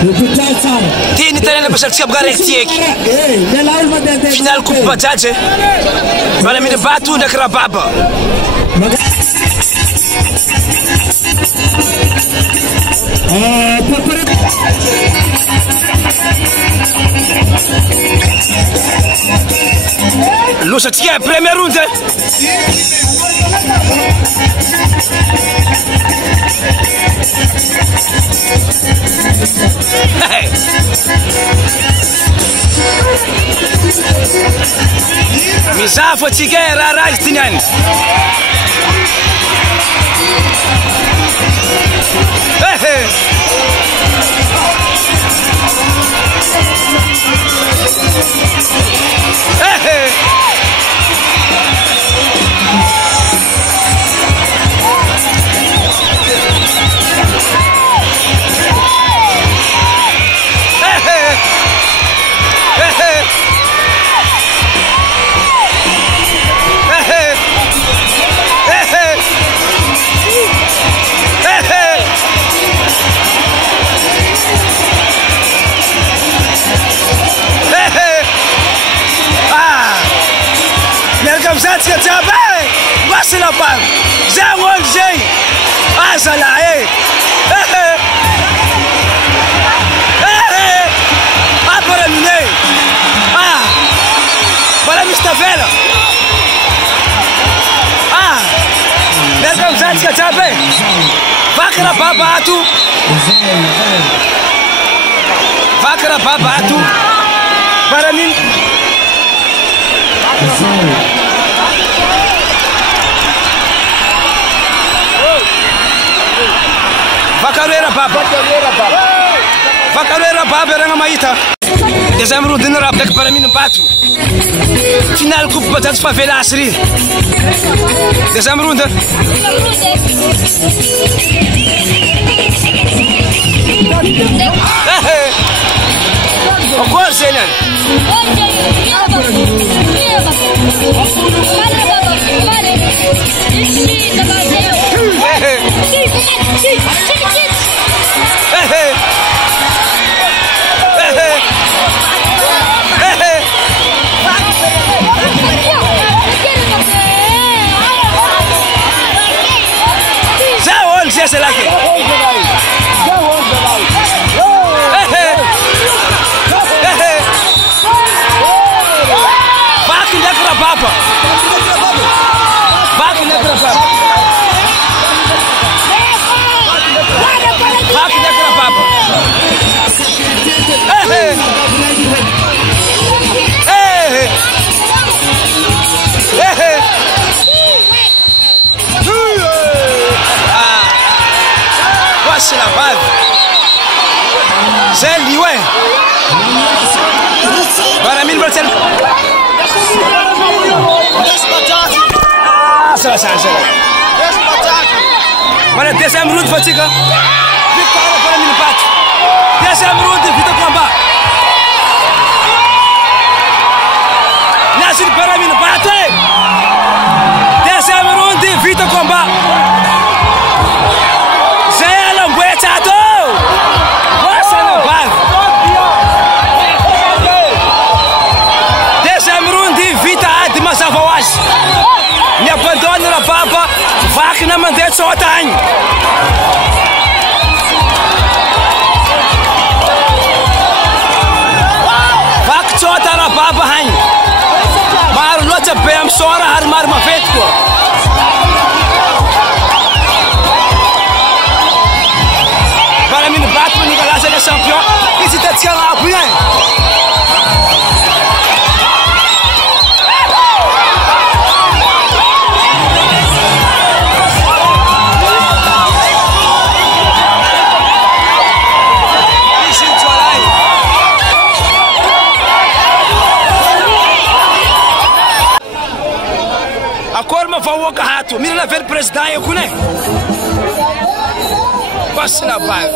Tini tena bashartia bgarek tiek. Final coupe bajaje. Bana mine batu na krababa. Lusa tia première runde. Misafa tigera rais tinyan. Zat tabai wasila pa zawon jay azala para mine para mistavela nergam zat tabai fakra babatu para min Vakaruera baba ranga maita. Dezembro dinara black para mim no batu. Final coupe batas favela asri. Dezembro runda. O qual senan? Se la que c'est la balle. C'est lui, ouais. Voilà, mille balles. Ah, ça va, ça va. Voilà, deuxième round, fatigue. Victoire pour la mille pattes. Deuxième round, vite combat. Nasir pour la mille pattes. Deuxième round, vite combat. Me abandona na baba, vaca na mandete só tem. Vaca só tá na baba hein. Mar lote bem sora har mar ma fetko. Para mim bate no Nicolas ele é campeão. Esse tá tirando a punha. Vou carrato, mira na ver presidente eu conhe. Passa na baia.